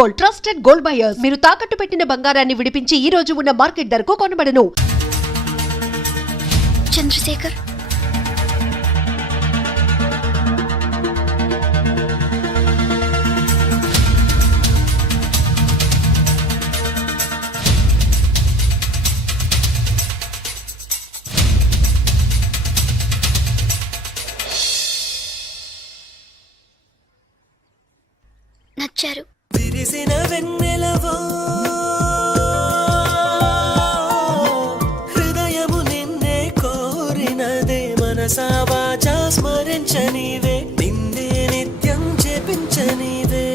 Gold, trusted gold buyers. మీరు తాకట్టు పెట్టిన బంగారాన్ని విడిపించి ఈ రోజు ఉన్న మార్కెట్ ధరకు కొనబడను. చంద్రశేఖర్, నచ్చారు. విరిసిన వెన్నెలవో హృదయము నిన్నే కోరినదే, మనసా వాచా స్మరించనివే, నిన్నే నిత్యం జపించనివే.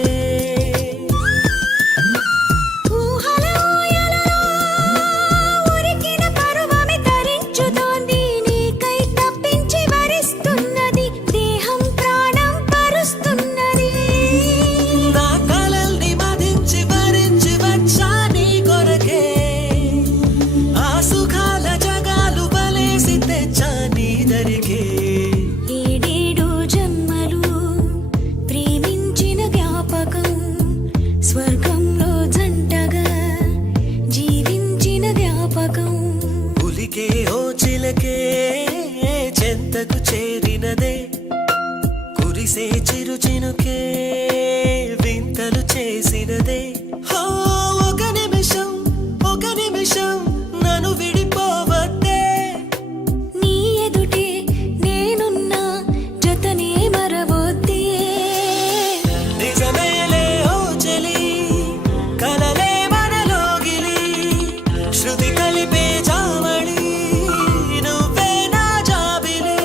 చెంతకు చేరినదే, కురిసే చిరు చినుకే వింతలు చేసినదే. ఒక నిమిషం నన్ను విడిపోవద్దే, నీ ఎదుటే నేనున్నా జతనే మరవొద్దే. నిజమేలే ఓ చెలి, కలలే మనలోగిలి, శృతి కలిపే జామడి, నువ్వే నా జాబిలి.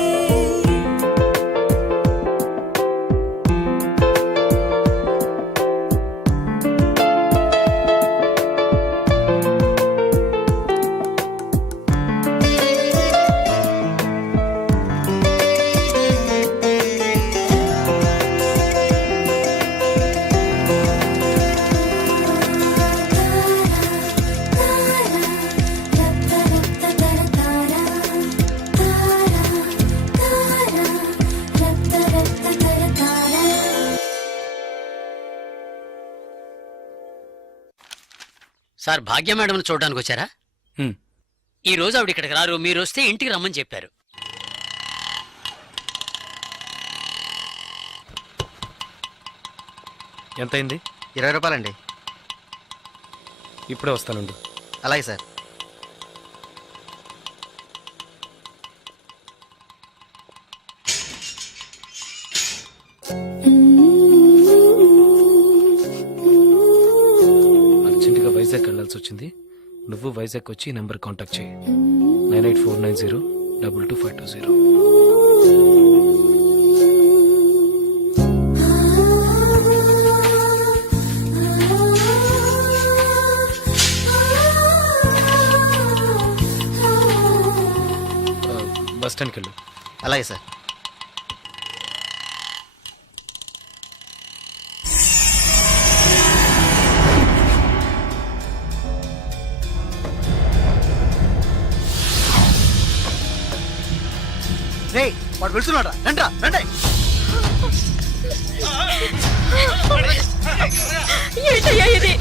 సార్, భాగ్య మేడం చూడడానికి వచ్చారా? ఈ రోజు ఆవిడ ఇక్కడికి రారు, మీరు వస్తే ఇంటికి రమ్మని చెప్పారు. ఎంతైంది? 20 రూపాయలండి. ఇప్పుడే వస్తానండి. అలాగే సార్. అర్జెంటుగా వైజాగ్ వెళ్ళాల్సి వచ్చింది. నువ్వు వైజాగ్ వచ్చి ఈ నెంబర్ కాంటాక్ట్ చేయి. 9849022520. బస్ స్టాండ్కి వెళ్ళు. అలాగే సార్. రే, వాడు వెళ్తున్నాడా? రండి. ఏంటయ్యా ఇది?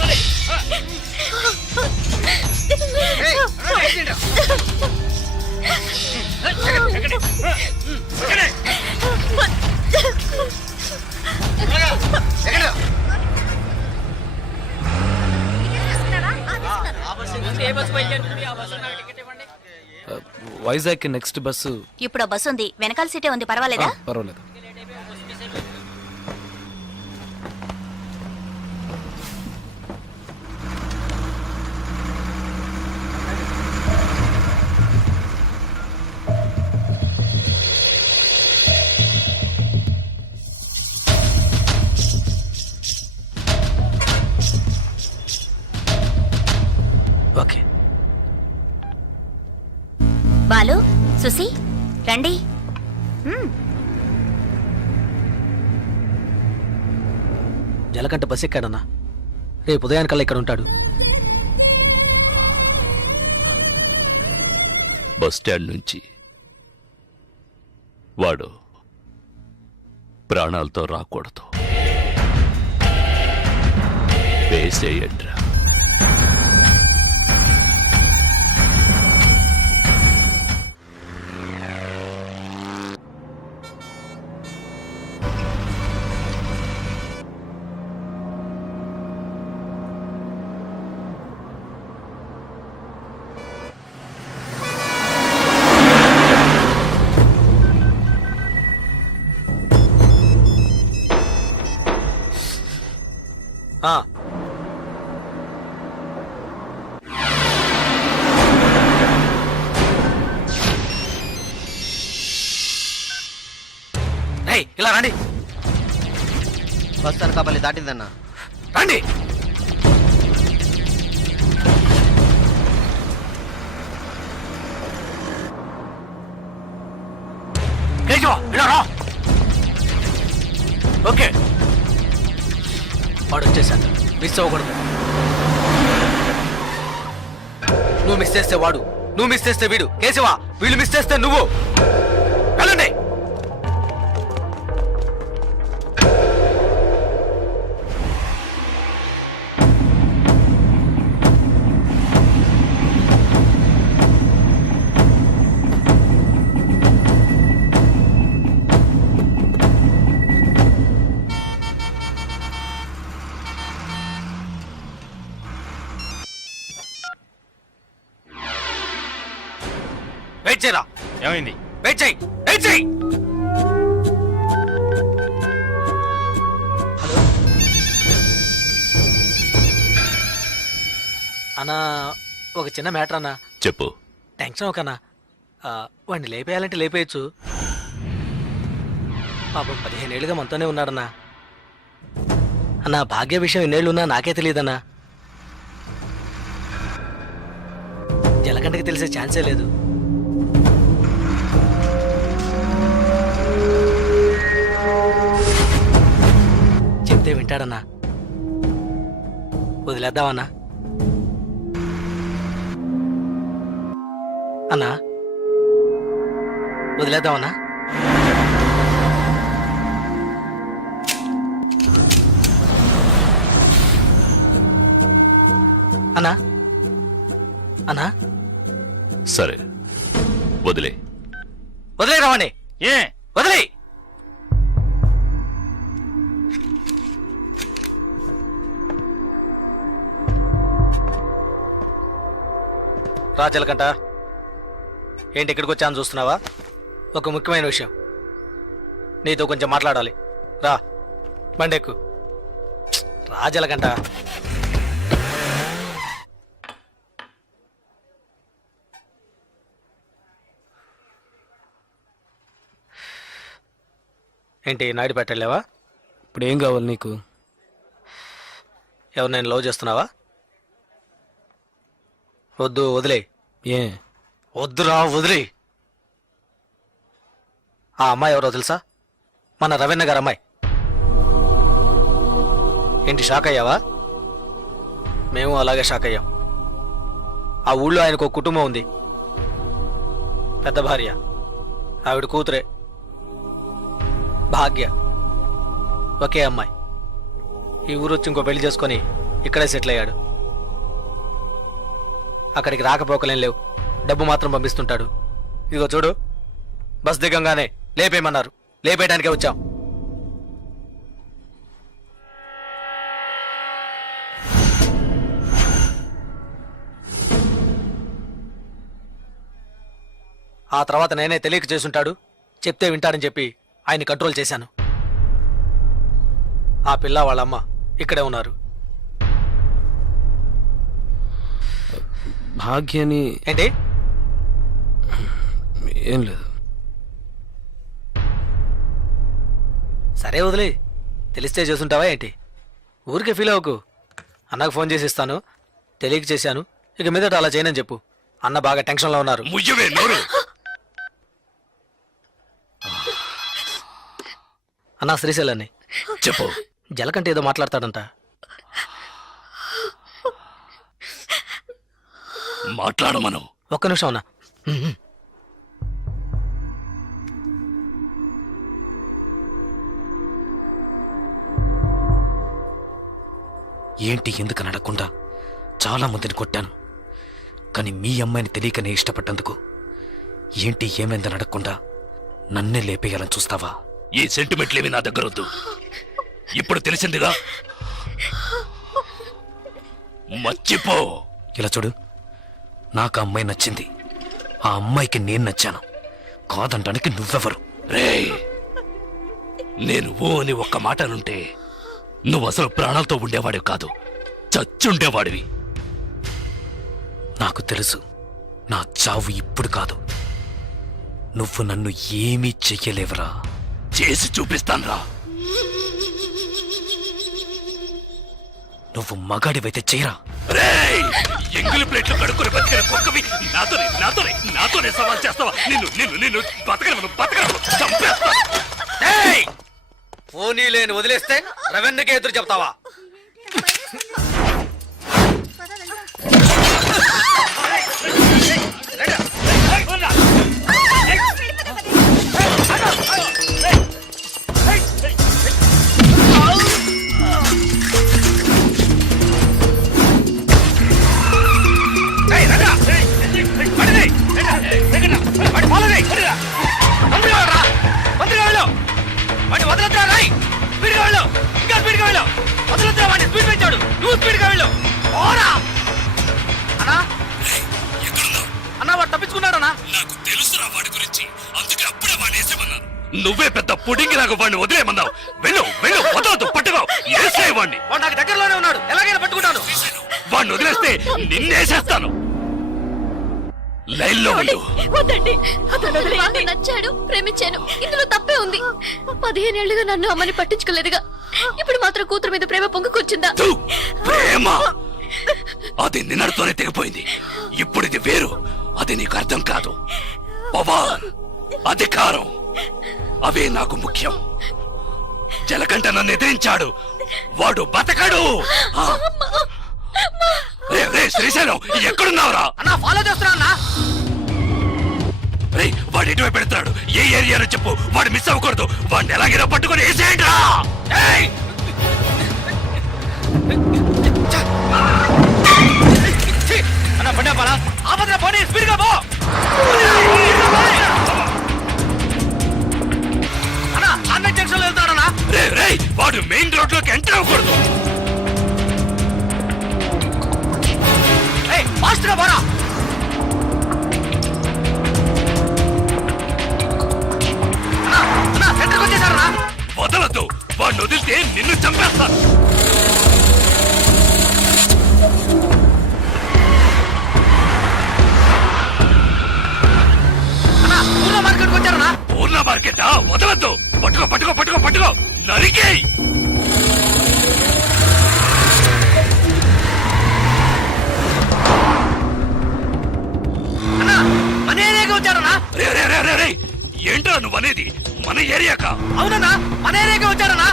Vizag next bus. ఇప్పుడు బస్సు ఉంది, వెనకాల సీటే ఉంది, పర్వాలేదా? పర్వాలేదు. ఓకే. బాలు, సుసి, రండి. జలకంట బస్ ఎక్కాడన్నా. రేపు ఉదయానికల్లా ఇక్కడ ఉంటాడు. బస్ స్టాండ్ నుంచి వాడు ప్రాణాలతో రాకూడదు. వేసేయండ్రా. ఇలా రండి బస్ అనకాపల్లి దాటిందన్నా. రండి. కేశవ, ఇలా రా. ఓకే, వాడు వచ్చేసాడు. మిస్ అవ్వకూడదు. నువ్వు మిస్ చేస్తే వాడు, నువ్వు మిస్ చేస్తే వీడు. కేశవ, వీళ్ళు మిస్ చేస్తే నువ్వు. వెళ్ళండి. వెయిట్ చేయరా. ఏమైంది? వెయిట్ చేయి, వెయిట్ చేయి. హలో అన్నా, ఒక చిన్న మ్యాటర్ అన్నా. చెప్పు. టెన్షన్ ఒకనా, వాడిని లేపేయాలంటే లేపేయచ్చు. పాపం 15 ఏళ్ళుగా మనతోనే ఉన్నాడన్నా. అన్నా, భాగ్య విషయం ఎన్నేళ్ళున్నా నాకే తెలియదన్నా. జలకంటకి తెలిసే ఛాన్సే లేదు. చెప్తే వింటాడన్నా. వదిలేద్దామన్నా. అన్నా, వదిలేద్దామన్నా. అన్నా, అన్నా, సరే వదిలే. వదిలే రావండి. ఏ వదిలే. రాజలకంట, ఏంటి ఇక్కడికి వచ్చాను చూస్తున్నావా? ఒక ముఖ్యమైన విషయం నీతో కొంచెం మాట్లాడాలి. రా, బండెక్కు. రాజలకంట. ఏంటి నాయుడు పెట్టలేవా? ఇప్పుడు ఏం కావాలి నీకు? ఎవరు నేను లవ్ చేస్తున్నావా? వద్దు, వదిలే. ఏ వద్దురా, వదిలే. ఆ అమ్మాయి ఎవరో తెలుసా? మన రవీణ గారు అమ్మాయి. ఏంటి షాక్ అయ్యావా? మేము అలాగే షాక్ అయ్యాం. ఆ ఊళ్ళో ఆయనకు ఒక కుటుంబం ఉంది, పెద్ద భార్య, ఆవిడ కూతురే భాగ్య, ఒకే అమ్మాయి. ఈ ఊరు వచ్చి ఇంకో పెళ్లి చేసుకొని ఇక్కడే సెటిల్ అయ్యాడు. అక్కడికి రాకపోకలేం లేవు, డబ్బు మాత్రం పంపిస్తుంటాడు. ఇదిగో చూడు, బస్ దిగంగానే లేపేయమన్నారు, లేపేయడానికే వచ్చాం. ఆ తర్వాత నేనే తెలియక చేసుంటాడు, చెప్తే వింటాడని చెప్పి ఆయన్ని కంట్రోల్ చేశాను. ఆ పిల్ల వాళ్ళమ్మ ఇక్కడే ఉన్నారు. భాగ్యని ఏంటి? ఏం లేదు. సరే వదిలే, తెలిస్తే చేసుంటావా ఏంటి? ఊరికే ఫీల్ అవ్వకు. అన్నకు ఫోన్ చేసి ఇస్తాను, తెలియక చేశాను, ఇక మీదట అలా చేయనని చెప్పు. అన్న బాగా టెన్షన్లో ఉన్నారు. ముయ్యవే నోరు. అన్నా, శ్రీశైలాన్ని చెప్పు. జలకంటే ఏదో మాట్లాడతాడంట. మాట్లాడమను. ఒక్క నిమిషం అన్నా. ఏంటి ఎందుకు అడగకుండా చాలా మందిని కొట్టాను. కానీ మీ అమ్మాయిని తెలియకనే ఇష్టపడ్డందుకు ఏంటి ఏమైందని అడగకుండా నన్నే లేపేయాలని చూస్తావా? ఈ సెంటిమెంట్లేవి నా దగ్గర వద్దు. ఇప్పుడు తెలిసిందిగా, మర్చిపో. ఇలా చూడు, నాకు ఆ అమ్మాయి నచ్చింది. ఆ అమ్మాయికి నేను నచ్చాను. కాదంటానికి నువ్వెవరు? రేయ్, నేను ఓ అని ఒక్క మాట అనుంటే నువ్వు అసలు ప్రాణాలతో ఉండేవాడివి కాదు, చచ్చుండేవాడివి. నాకు తెలుసు, నా చావు ఇప్పుడు కాదు. నువ్వు నన్ను ఏమీ చెయ్యలేవరా. చేసి చూపిస్తాన్రా. నువ్వు మగాడివైతే చెయ్యరా. రేయ్, ఎంగిలి ప్లేట్లు కడుక్కుని బతికిన కుక్కవి నాతోనే సవాల్ చేస్తావా? నిన్ను బతకను చంపేస్తా. పోనీ లేని వదిలేస్తే రెవెన్యూకే ఎదురు చెప్తావా? నాకు తెలుసురా వాడి గురించి, అందుకే అప్పుడే వాడిని వేసేమన్నాను. నువ్వే పెద్ద పుడింగి నాకు వాడిని వదిలేమన్నావు. వెళ్ళు వదలదు, పట్టుకో, వేసే వాడిని. వాడు నాకు దగ్గరలోనే ఉన్నాడు, ఎలాగైనా పట్టుకుంటాను. వాడిని వదిలేస్తే నిన్నేసేస్తాను. లైన్లో ఉండు. వద్దండి, అతను వదిలేయండి. నచ్చాడు, ప్రేమించాను, ఇందులో తప్పే ఉంది. 15 ఏళ్లుగా నన్ను అమ్మని పట్టించుకోలేదుగా, ఇప్పుడు మాత్రం కూతురు మీద ప్రేమ పొంగుకొచ్చిందా? తు, ప్రేమ అది నిన్నటితోనే తెగిపోయింది. ఇప్పుడు ఇది వేరు, అది నీకు అర్థం కాదు. పవర్, అధికారం, అవే నాకు ముఖ్యం. జలకంట నన్ను ఎదిరించాడు, వాడు బతకడు. రే శ్రీశైలం, ఎక్కడున్నావురా? అన్నా ఫాలో చేస్తున్నా. రే, వాడు ఎటువైపు పెడతాడు? ఏ ఏరియాలో చెప్పు, వాడు మిస్ అవ్వకూడదు. వాడిని ఎలాగైనా పట్టుకొని వేసేయండి రా. అన్నా బండి ఆపాలా? ఆపదరా, పోనీ స్పీడ్గా పో. అన్నా అన్న జంక్షన్ వెళ్తాడన్నా. రే, వాడు మెయిన్ రోడ్ లోకి ఎంటర్ అవ్వకూడదు. ఫాస్ట్గా పోరా. అన్నా సెంటర్కి వచ్చేసారా? వదలద్దు, వాడిని వదిలితే నిన్ను చంపేస్తాను. పూర్ణ మార్కెట్కి వచ్చారనా? పూర్ణ మార్కెటా? వదలద్దు, పట్టుకో నరికేయ్. మన ఏరియాకి వచ్చారనా? రే, ఏంట్రా నువ్వు అనేది? మన ఏరియాకా? అవునన్నా, మన ఏరియాకి వచ్చారనా?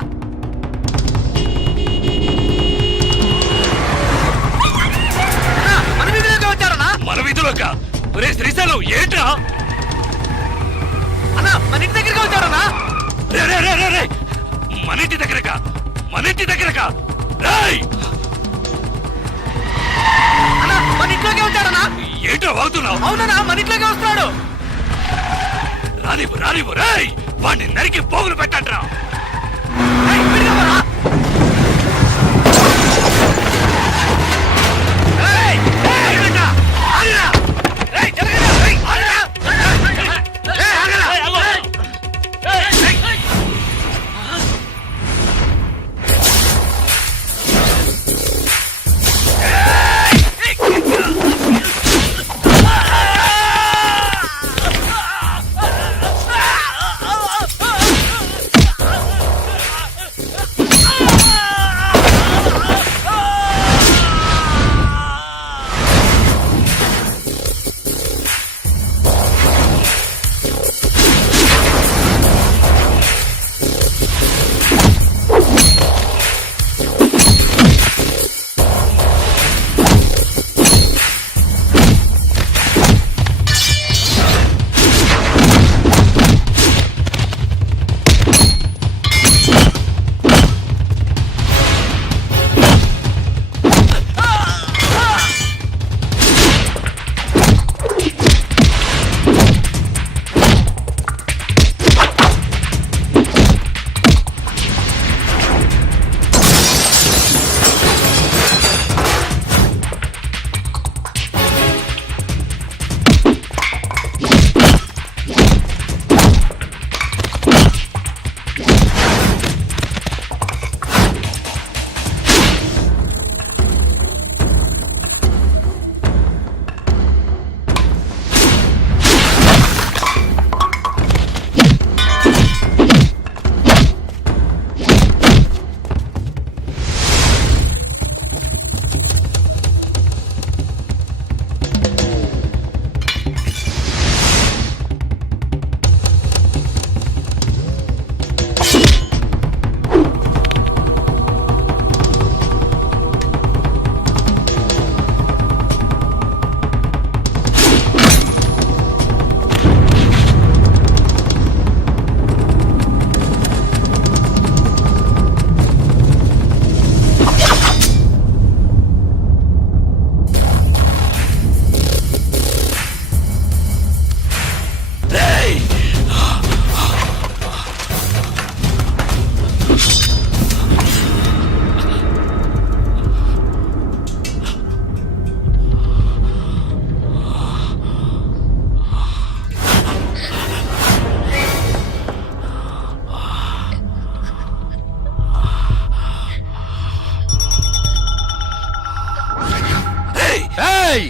మన వీధిలోకి వచ్చారనా? మన వీధిలోకా? రే శ్రీశైలం, ఏంట్రా? అన్నా మన ఇంటి దగ్గరికి వచ్చారనా? రే, మన ఇంటి దగ్గరకా? రేయ్, అన్నా మన ఇంట్లోకి వచ్చారనా? ఏంట్రా వాగుతున్నావు? అవునన్నా, మన ఇంట్లోకి వస్తున్నాడు. రానివ్వు. రేయ్, వాడిని నరికి పోగులు పెట్టండ్రా. ఏయ్!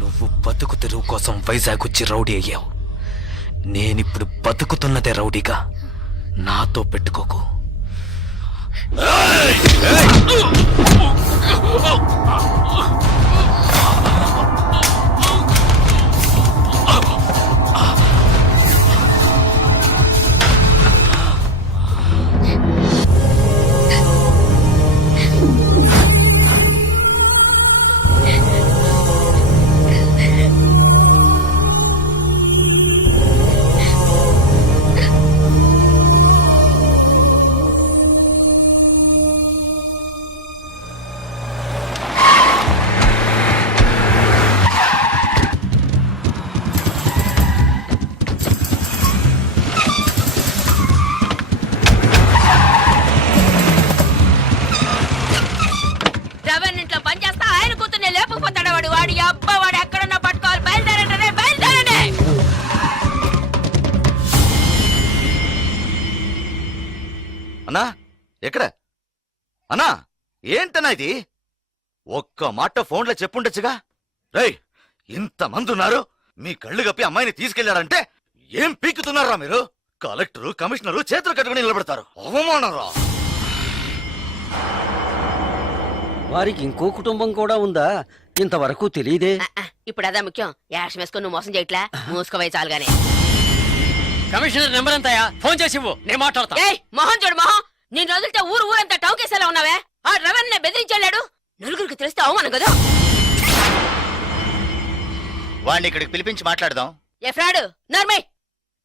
నువ్వు బతుకు తెరువు కోసం వైజాగ్ వచ్చి రౌడీ అయ్యావు. నేనిప్పుడు బతుకుతున్నదే రౌడీగా. నాతో పెట్టుకోకు. ఏయ్! ఏయ్! రవన్ ఇంట్లో పని చేస్తా ఆయన కూతుర్ని లేకపోతాడు వాడు. వాడి అబ్బ వాడు ఎక్కడున్నా పట్టుకోవాలి. బయలుదేరండి, బయలుదేరండి. అన్నా ఎక్కడ అన్నా? ఏంటన్నా ఇది? ఒక్క మాట ఫోన్లో చెప్పుండొచ్చుగా. రేయ్, ఇంతమంది ఉన్నారు, మీ కళ్ళు కప్పి అమ్మాయిని తీసుకెళ్లారంటే ఏం పీకుతున్నారా మీరు? కలెక్టరు కమిషనరు చేతులు కట్టుకుని నిలబెడతారు. అవమానరా! వారికి ఇంకో కుటుంబం కూడా ఉందా? ఇంతవరకు తెలియదే. ఇప్పుడు అదా ముఖ్యం. యాష్ వేసుకొని నువ్వు మోసం చేయట్లా. మూసుకోవే చాలుగానే. కమిషనర్ నెంబర్ ఎంతయా? ఫోన్ చేసి ఇవ్వు, నేను మాట్లాడతా. ఏయ్ మొహం చూడు మొహం. నేను వదిలితే ఊరంతా టౌకేసేలా ఉన్నావే. ఆ రవణ్ బెదిరించాడు. నలుగురికి తెలిస్తే అవమానం కదా. వాడిని ఇక్కడికి పిలిపించి మాట్లాడదాం. ఏ ఫ్రాడు నర్మే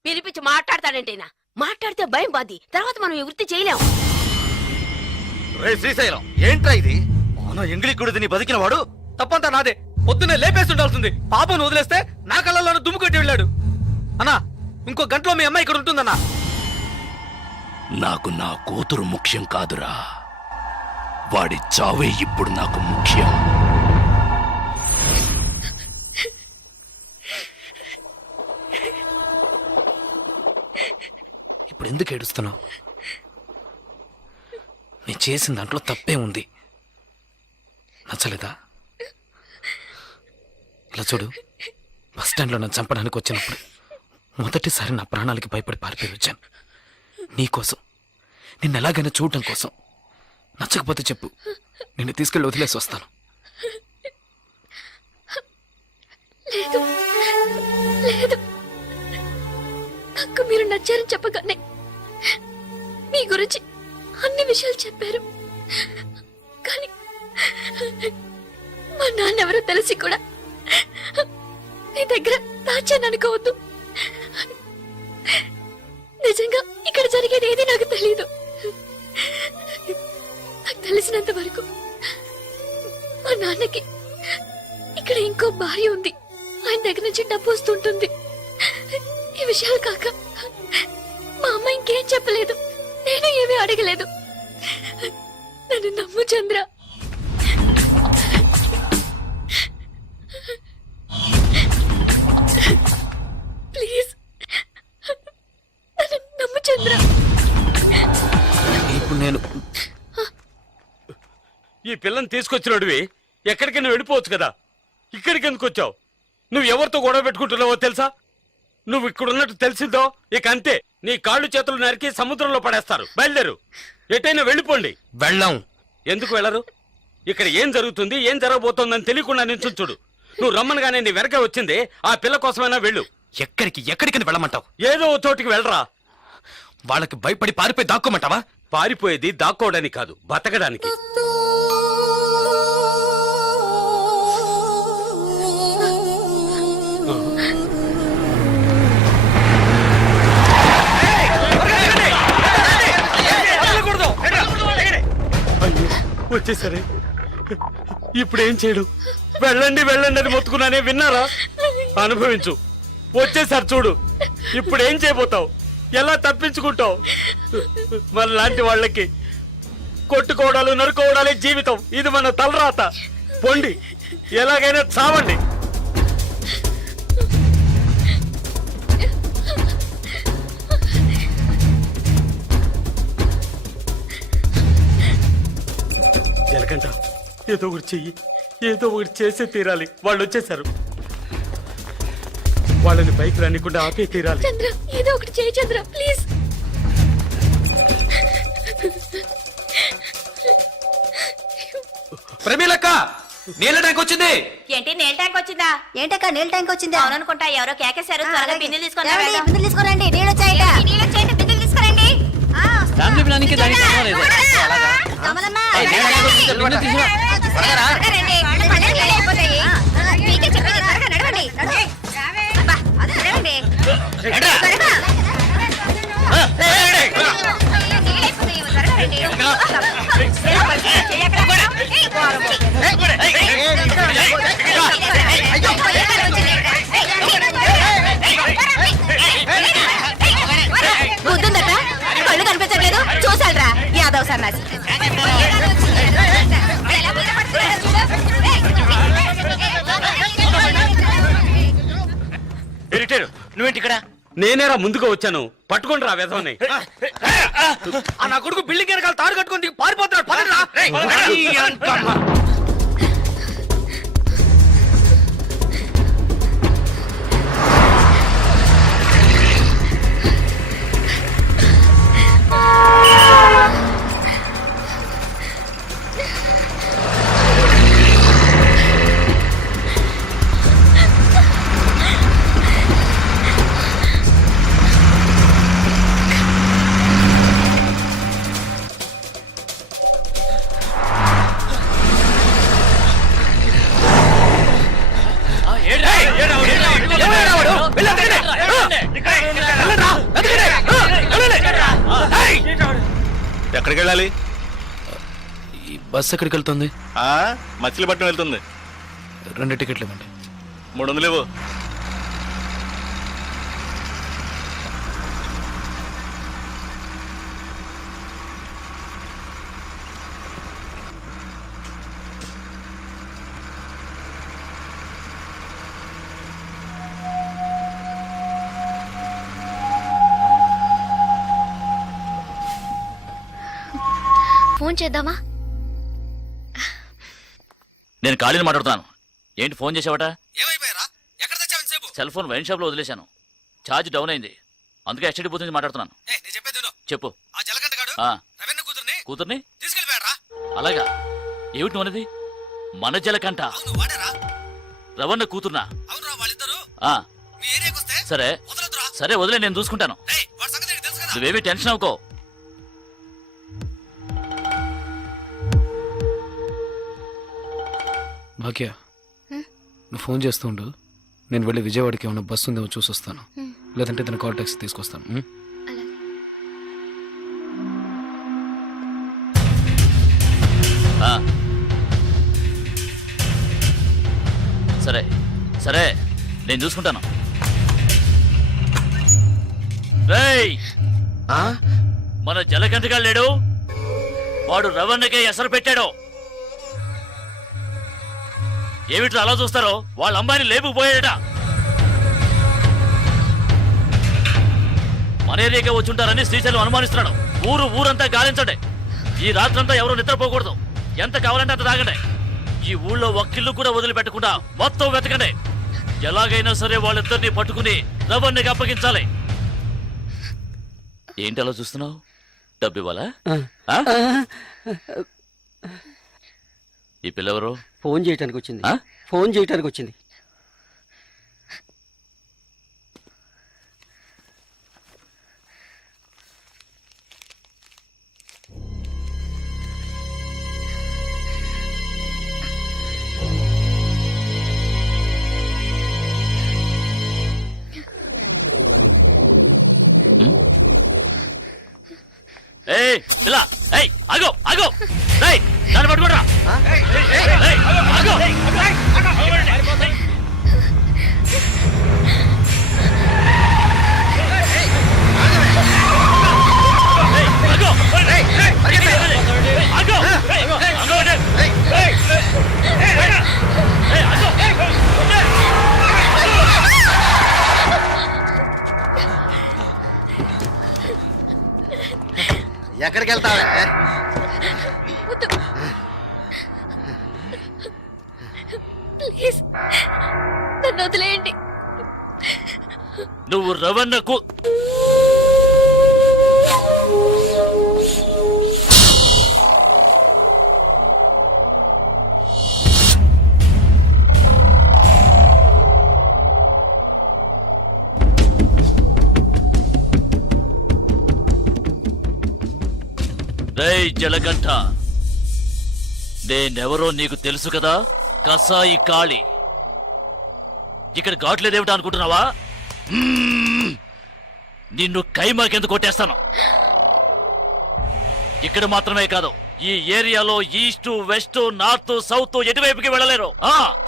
పిలిపించి మాట్లాడతాడంటేనా? మాట్లాడితే భయం బాది. తర్వాత మనం ఈ వృత్తి చేయలేం. రే శ్రీశైలం, ఏంట్రా ఇది? మన ఎంగిలి గుడిని బతికిన వాడు తప్పంతా నాదే. పొద్దున్నే లేపేసి ఉండాల్సింది. పాపను వదిలేస్తే నా కళ్ళల్లోనూ దుమ్ము కొట్టి వెళ్ళాడు. అన్నా, ఇంకో గంటలో మీ అమ్మాయి ఇక్కడ ఉంటుందన్నా. నాకు నా కూతురు ముఖ్యం కాదురా. వాడి చావే ఇప్పుడు నాకు ముఖ్యం. ఇప్పుడు ఎందుకు ఏడుస్తున్నావు? నేను చేసిన దాంట్లో తప్పే ఉంది. నచ్చలేదా? ఇలా చూడు, బస్ స్టాండ్లో నన్ను చంపడానికి వచ్చినప్పుడు మొదటిసారి నా ప్రాణాలకి భయపడి పారిపోయి వచ్చాను. నీకోసం, నిన్ను ఎలాగైనా చూడటం కోసం. నచ్చకపోతే చెప్పు, నిన్ను తీసుకెళ్ళి వదిలేసి వస్తాను. లేదు లేదు, నాకు మీరు నచ్చారని చెప్పగానే మీ గురించి అన్ని విషయాలు చెప్పారు. కానీ మా నాన్న ఎవరో తెలిసి కూడా మీ దగ్గర దాచాను అనుకోవద్దు. నిజంగా ఇక్కడ జరిగేది ఏది నాకు తెలీదు. నాకు తెలిసినంత వరకు మా నాన్నకి ఇక్కడ ఇంకో భార్య ఉంది. ఆయన దగ్గర నుంచి డబ్బు వస్తుంటుంది. ఈ విషయాలు కాక మా అమ్మ ఇంకేం చెప్పలేదు. నేను ఏమీ అడగలేదు. నన్ను నమ్ము చంద్ర. ప్లీజ్ నన్ను నమ్ము చంద్ర. ఇప్పుడు నేను ఈ పిల్లని తీసుకొచ్చినోడివి ఎక్కడికైనా వెళ్ళిపోవచ్చు కదా. ఇక్కడికి ఎందుకు వచ్చావు? నువ్వు ఎవరితో గొడవ పెట్టుకుంటున్నావో తెలుసా? నువ్వు ఇక్కడ ఉన్నట్టు తెలిసిందో ఇక అంతే. నీ కాళ్ళు చేతులు నరికి సముద్రంలో పడేస్తారు. బయలుదేరు, ఎటైనా వెళ్ళిపోండి. వెళ్ళాం. ఎందుకు వెళ్ళరు? ఇక్కడ ఏం జరుగుతుంది, ఏం జరగబోతోందని తెలియకుండా నించుని చూడు. నువ్వు రమ్మనగానే నీ వెనక వచ్చింది ఆ పిల్ల కోసమైనా వెళ్ళు. ఎక్కడికి వెళ్ళమంటావు? ఏదో ఓ చోటికి వెళ్ళరా. వాళ్ళకి భయపడి పారిపోయి దాక్కోమంటావా? పారిపోయేది దాక్కోవడానికి కాదు, బతకడానికి. వచ్చేసరే ఇప్పుడు ఏం చేయడు? వెళ్ళండి వెళ్ళండి అని మొత్తుకున్నానే, విన్నారా? అనుభవించు. వచ్చేసారి చూడు, ఇప్పుడు ఏం చేయబోతావు? ఎలా తప్పించుకుంటావు? మన లాంటి వాళ్ళకి కొట్టుకోవడాలు నరుకోవడాలే జీవితం. ఇది మన తలరాత. పొండి, ఎలాగైనా చావండి. జలకంట, ఏదో ఒకటి చెయ్యి. ఏదో ఒకటి చేసే తీరాలి. వాళ్ళు వచ్చేసారు. వాళ్ళని పైకి రానికుండా ఆపే తీరాలి. చంద్ర ఏదో ఒకటి చేయి చంద్ర ప్లీజ్. ప్రమీలక్క నీళ్ళ ట్యాంక్ వచ్చింది. ఏంటి నీళ్ళ ట్యాంక్ వచ్చిందా? ఏంటక్క నీళ్ళ ట్యాంక్ వచ్చిందా? అవుననుకుంటా, ఎవరో కేకేశారు. త్వరగా బిందెలు తీసుకొని ఏమండి, బిందెలు తీసుకురండి, నీళ్ళు వచ్చాయట. నీళ్ళు వచ్చేయండి, బిందెలు తీసుకురండి. ఫ్యామిలీ ప్లానింగ్ దానికి పర్వాలేదు. కమలమ్మ, ఏయ్, నీళ్ళ ట్యాంక్ వచ్చింది, బిందెలు తీసుకురా. త్వరగా రండి, పళ్ళకి నీళ్ళు అయిపోతాయి. మీకే చెప్పేది, త్వరగా నడవండి. అబ్బా, నడవండి. ఏంట్రా? త్వరగా. ఏయ్, ఏయ్, ఏయ్. నీళ్ళు అయిపోతాయి, త్వరగా రండి. చెయ్యి అక్కడ. బుద్ధుందట, కళ్ళు కనిపించట్లేదు, చూసాడ్రా యాదవ్ సన్నాసి. నువ్వేంటి ఇక్కడ? నేనేరా ముందుగా వచ్చాను. పట్టుకోండి రా వెధవని. నా కొడుకు బిల్డింగ్ వెనకాల తాడు కట్టుకొని పారిపోతున్నాడు. పదండ్రా. ఎక్కడికి వెళ్ళాలి? ఈ బస్ ఎక్కడికి వెళ్తుంది? మచిలీపట్నం వెళ్తుంది. 2 టికెట్లు ఇవ్వండి. 300 లేవు. ఫోన్ చేద్దామా? నేను ఖాళీని మాట్లాడుతాను. ఏంటి ఫోన్ చేసావట? ఏమైపోయారా? ఎక్కడ తెచ్చావు ఇంతసేపు? సెల్ ఫోన్ వైన్ షాప్ లో వదిలేశాను. ఛార్జ్ డౌన్ అయింది, అందుకే ఎస్టీడీ బూత్ నుంచి మాట్లాడుతున్నాను. నేను చెప్పేది విను. చెప్పు. ఆ జలగంటగాడు ఆ, రవీంద్ర కూతుర్ని తీసుకెళ్ళిపోయారా? అలాగా? ఏమిటి నువ్వన్నది? మన జలకంట అవును, వాడారా? రవణ కూతుర్నా? అవునురా, వాళ్ళిద్దరు ఆ, మీ ఏరియాకి వస్తే సరే వదలొద్దురా. సరే వదిలే, నేను చూసుకుంటాను. ఏయ్, వాడి సంగతి నీకు తెలుసు కదా. నువ్వేమీ టెన్షన్ అవ్వకో. భాగ్య, నువ్వు ఫోన్ చేస్తూ ఉండు. నేను వెళ్ళి విజయవాడకి ఏమన్నా బస్సు ఉందేమో చూసి వస్తాను. లేదంటే తన కాల్ టాక్సీ తీసుకొస్తాను. ఆ, సరే సరే, నేను చూసుకుంటాను. రేయ్, మన జలగంటగా లేడు, వాడు రవణకే ఎసరు పెట్టాడు. ఏమిట్రా అలా చూస్తారో? వాళ్ళ అమ్మాయిని లేపుకుపోయాడట. మన ఏరియాకే వచ్చుంటారని శ్రీశైలం అనుమానిస్తున్నాడు. ఊరంతా గాలించండి. ఈ రాత్రంతా ఎవరు నిద్రపోకూడదు. ఎంత కావాలంటే అంత తాగండి. ఈ ఊళ్ళో ఒక్కిల్లు కూడా వదిలిపెట్టకుండా మొత్తం వెతకండి. ఎలాగైనా సరే వాళ్ళిద్దరిని పట్టుకుని రవణ్ణికి అప్పగించాలి. ఏంటి అలా చూస్తున్నావు? డబ్బు ఇవ్వాలా? ఈ పిల్లెవరు? ఫోన్ చేయటానికి వచ్చింది. ఆ? ఫోన్ చేయటానికి వచ్చింది. ఏయ్ పిల్ల, ఏయ్ ఆగో ఆగో, ఏయ్ దాన్ని పట్టుకోరా. ఆగో ఎక్కడికి వెళ్తావే? నువ్వు రవణకు రేయ్ జలగంట, నేనెవరో నీకు తెలుసు కదా? కసాయి కాళి. ఇక్కడ ఘాట్లేదేమిటా అనుకుంటున్నావా? నిన్ను కైమాకెందుకు కొట్టేస్తాను. ఇక్కడ మాత్రమే కాదు, ఈ ఏరియాలో ఈస్ట్ వెస్ట్ నార్త్ సౌత్ ఎటువైపుకి వెళ్ళలేరు.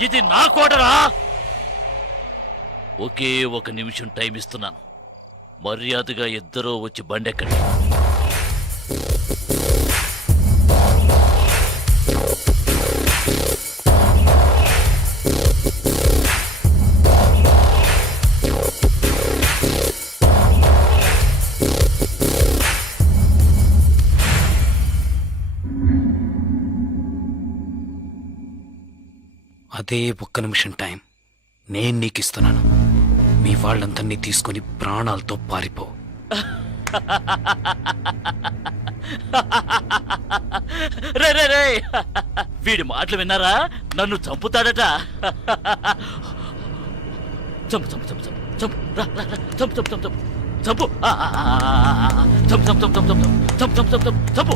ఇది నా కోటరా. ఒకే 1 నిమిషం టైం ఇస్తున్నాను. మర్యాదగా ఇద్దరూ వచ్చి బండెక్కండి. అదే 1 నిమిషం టైం నేను నీకు ఇస్తున్నాను. మీ వాళ్ళందరినీ తీసుకొని ప్రాణాలతో పారిపో. రే రే రే, వీడి మాటలు విన్నారా? నన్ను చంపుతాడట. చంపు చంపు చంపు చంపు చంపు రా, రా, రా. చంపు చంపు చంపు చంపు చంపు చంపు చంపు చంపు చంపు చంపు చంపు చంపు చంపు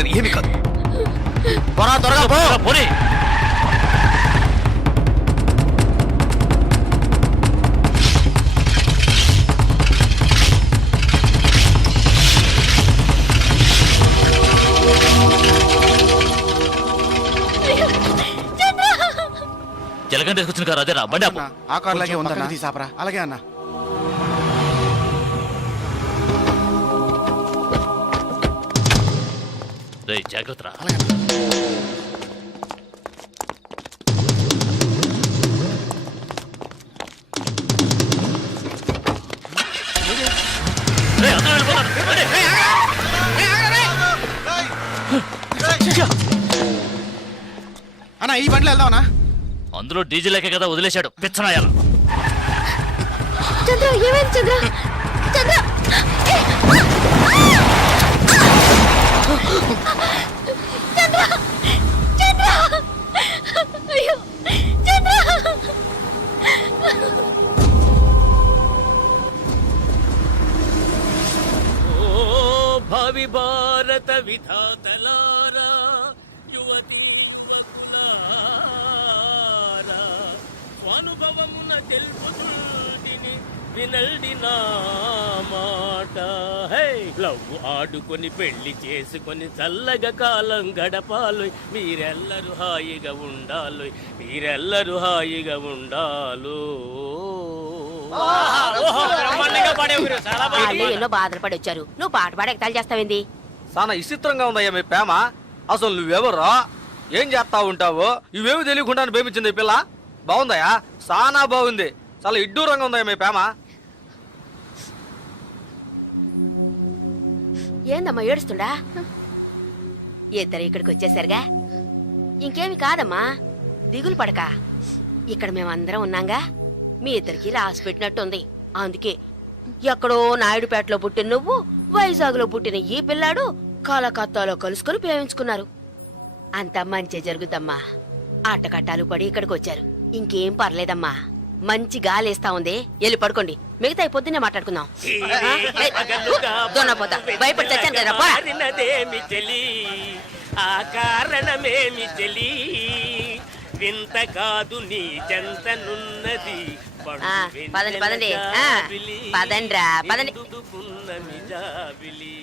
అనేది ఏమి కాదు త్వరగా పో. పోనీ జలగంట తీసుకొచ్చిన కారు అదేరా బండి ఆపు. ఆ కార్ లాగే ఉందన్నా తీసాపరా. అలాగే అన్న. రేయ్, జాగ్రత్త రా. రేయ్, అందరూ వెళ్ళిపోతారు. రండి. అన్న ఈ బండిలో వెళ్దామన్నా. అందులో డీజిల్ లేకే కదా వదిలేశాడు పిచ్చనాయాల. చంద్ర ఏమైంది చంద్ర? చంద్ర చంద్ర చంద్ర అయ్యో చంద్ర ఓ భావి భారత విధాతలారా యువతి యువకులారా స్వానుభవమున తెలుపుతుంటిని వినల్డి నా మాట. హే లవ్ ఆడుకొని పెళ్లి చేసుకొని చల్లగా కాలం గడపాలు మీరెల్లరూ హాయిగా ఉండాలి మీరెల్లరూ హాయిగా ఉండాలు. వాళ్ళు ఎన్నో బాధలు పడి వచ్చారు, నువ్వు పాట పాడి ఎగతాళి చేస్తావేంది? చాలా విచిత్రంగా ఉందయ్యా మీ ప్రేమ. అసలు నువ్వెవరో ఏం చేస్తా ఉంటావో ఇవేమి తెలియకుండా ప్రేమించింది ఈ పిల్ల. బాగుందయ్యా, చాలా బాగుంది. చాలా ఇడ్డూరంగా ఉందయ్యా మీ ప్రేమ. ఏందమ్మా ఏడుస్తుండా? ఇద్దరు ఇక్కడికి వచ్చేసరిగా ఇంకేమి కాదమ్మా, దిగులు పడక. ఇక్కడ మేమందరం ఉన్నాంగా, మీ ఇద్దరికి రాసి పెట్టినట్టుంది. అందుకే ఎక్కడో నాయుడుపేటలో పుట్టిన నువ్వు, వైజాగ్లో పుట్టిన ఈ పిల్లాడు కలకత్తాలో కలుసుకొని ప్రేమించుకున్నారు. అంతా మంచి జరుగుతమ్మా. ఆటకట్టాలు పడి ఇక్కడికి వచ్చారు. ఇంకేం పర్లేదమ్మా, మంచి గాలేస్తా ఉంది. వెళ్ళి పడుకోండి, మిగతా పొద్దున్నే మాట్లాడుకుందాం. దొన్నపోతా భయపడి చచ్చాను కదా. మారినదేమి చెలి ఆ కారణమేమి చెలి వింత కాదు నీ చెంతనున్నది పదండి పదండి పదండ్రా పదండి. మిజాబిలి